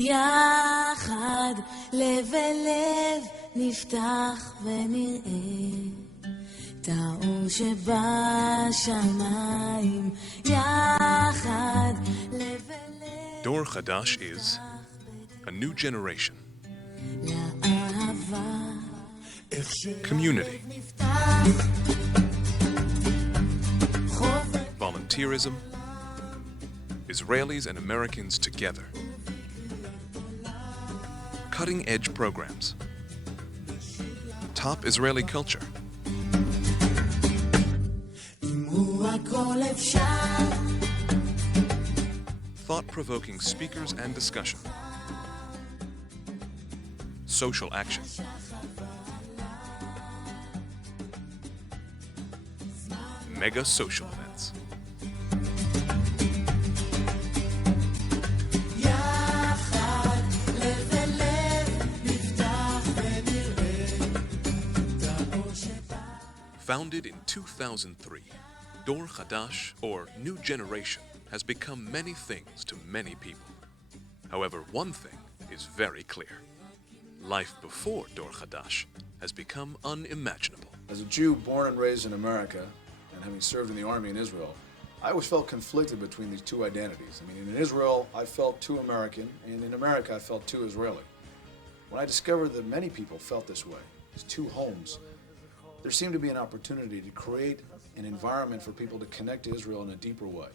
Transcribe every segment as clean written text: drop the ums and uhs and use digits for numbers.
יחד לב אל לב נפתח ונראה את האור שבשמיים יחד לב אל לב. Dor Chadash is a new generation, לאהבה community, volunteerism, Israelis and Americans together, cutting-edge programs, top Israeli culture, thought-provoking speakers and discussion, social action, mega social events. Founded in 2003, Dor Chadash, or New Generation, has become many things to many people. However, one thing is very clear. Life before Dor Chadash has become unimaginable. As a Jew born and raised in America, and having served in the army in Israel, I always felt conflicted between these two identities. I mean, in Israel, I felt too American, and in America, I felt too Israeli. When I discovered that many people felt this way, these two homes, there seemed to be an opportunity to create an environment for people to connect to Israel in a deeper way.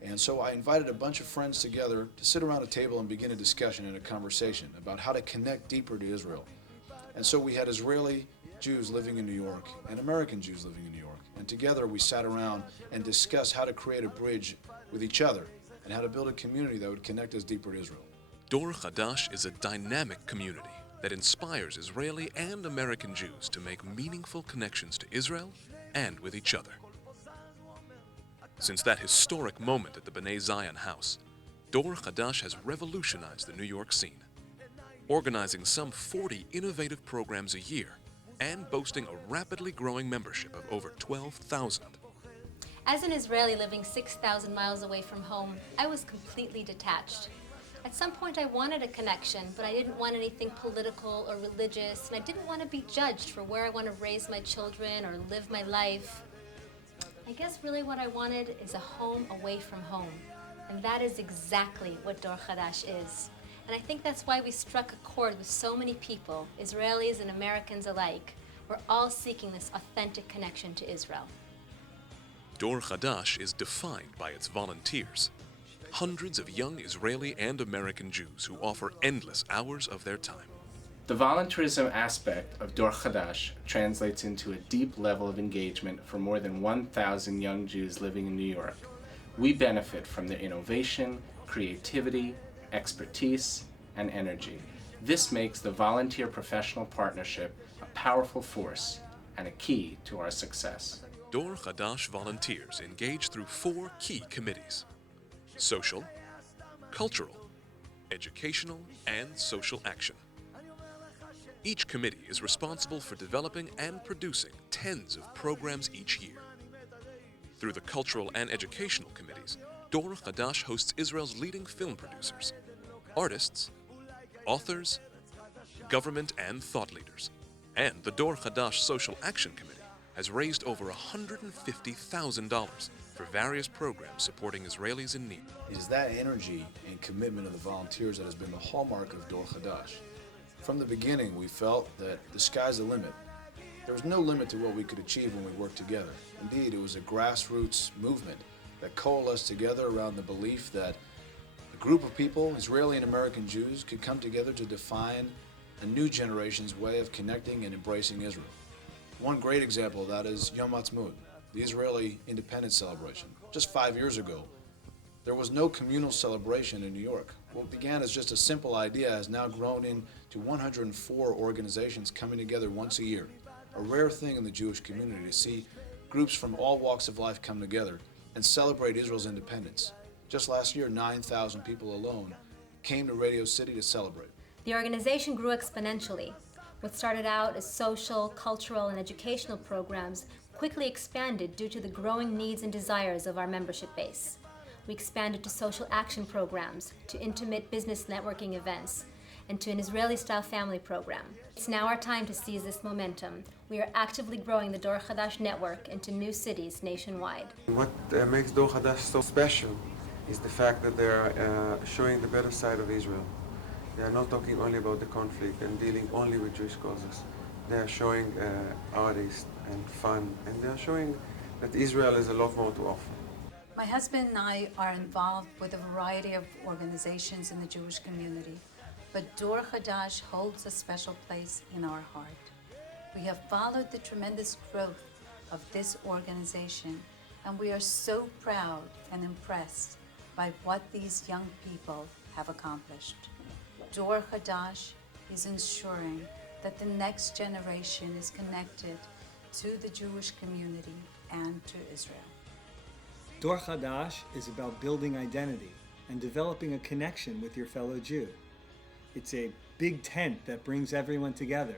And so I invited a bunch of friends together to sit around a table and begin a discussion and a conversation about how to connect deeper to Israel. And so we had Israeli Jews living in New York and American Jews living in New York. And together we sat around and discussed how to create a bridge with each other and how to build a community that would connect us deeper to Israel. Dor Chadash is a dynamic community that inspires Israeli and American Jews to make meaningful connections to Israel and with each other. Since that historic moment at the B'nai Zion house, Dor Chadash has revolutionized the New York scene, organizing some 40 innovative programs a year and boasting a rapidly growing membership of over 12,000. As an Israeli living 6,000 miles away from home, I was completely detached. At some point I wanted a connection, but I didn't want anything political or religious, and I didn't want to be judged for where I want to raise my children or live my life. I guess really what I wanted is a home away from home, and that is exactly what Dor Chadash is. And I think that's why we struck a chord with so many people, Israelis and Americans alike. We're all seeking this authentic connection to Israel. Dor Chadash is defined by its volunteers, hundreds of young Israeli and American Jews who offer endless hours of their time. The volunteerism aspect of Dor Chadash translates into a deep level of engagement for more than 1,000 young Jews living in New York. We benefit from their innovation, creativity, expertise, and energy. This makes the volunteer professional partnership a powerful force and a key to our success. Dor Chadash volunteers engage through 4 key committees: social, cultural, educational, and social action. Each committee is responsible for developing and producing tens of programs each year. Through the cultural and educational committees, Dor Chadash hosts Israel's leading film producers, artists, authors, government and thought leaders. And the Dor Chadash Social Action Committee has raised over $150,000 for various programs supporting Israelis in need. It is that energy and commitment of the volunteers that has been the hallmark of Dor Chadash. From the beginning, we felt that the sky's the limit. There was no limit to what we could achieve when we worked together. Indeed, it was a grassroots movement that coalesced together around the belief that a group of people, Israeli and American Jews, could come together to define a new generation's way of connecting and embracing Israel. One great example of that is Yom Ha'atzmaut, the Israeli independence celebration. Just 5 years ago, there was no communal celebration in New York. What began as just a simple idea has now grown into 104 organizations coming together once a year. A rare thing in the Jewish community to see groups from all walks of life come together and celebrate Israel's independence. Just last year, 9,000 people alone came to Radio City to celebrate. The organization grew exponentially. What started out as social, cultural, and educational programs quickly expanded due to the growing needs and desires of our membership base. We expanded to social action programs, to intimate business networking events, and to an Israeli-style family program. It's now our time to seize this momentum. We are actively growing the Dor Chadash network into new cities nationwide. What makes Dor Chadash so special is the fact that they are showing the better side of Israel. They are not talking only about the conflict and dealing only with Jewish causes. They are showing artists and fun, and they are showing that Israel has a lot more to offer. My husband and I are involved with a variety of organizations in the Jewish community, but Dor Chadash holds a special place in our heart. We have followed the tremendous growth of this organization, and we are so proud and impressed by what these young people have accomplished. Dor Chadash is ensuring that the next generation is connected to the Jewish community and to Israel. Dor Chadash is about building identity and developing a connection with your fellow Jew. It's a big tent that brings everyone together.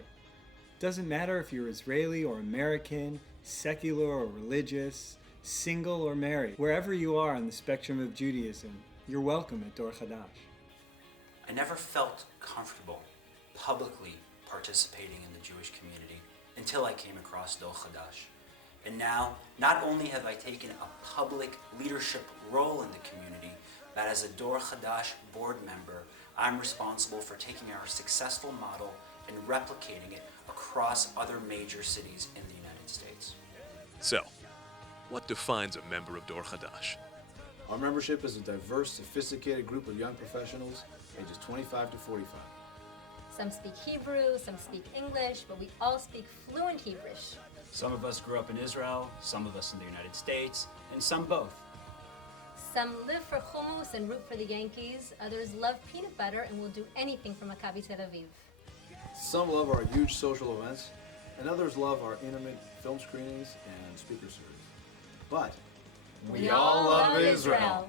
Doesn't matter if you're Israeli or American, secular or religious, single or married. Wherever you are on the spectrum of Judaism, you're welcome at Dor Chadash. I never felt comfortable publicly participating in the Jewish community until I came across Dor Chadash. And now, not only have I taken a public leadership role in the community, but as a Dor Chadash board member, I'm responsible for taking our successful model and replicating it across other major cities in the United States. So, what defines a member of Dor Chadash? Our membership is a diverse, sophisticated group of young professionals ages 25 to 45. Some speak Hebrew, some speak English, but we all speak fluent Hebrew. Some of us grew up in Israel, some of us in the United States, and some both. Some live for hummus and root for the Yankees. Others love peanut butter and will do anything for Maccabi Tel Aviv. Some love our huge social events, and others love our intimate film screenings and speaker series. But We all love Israel.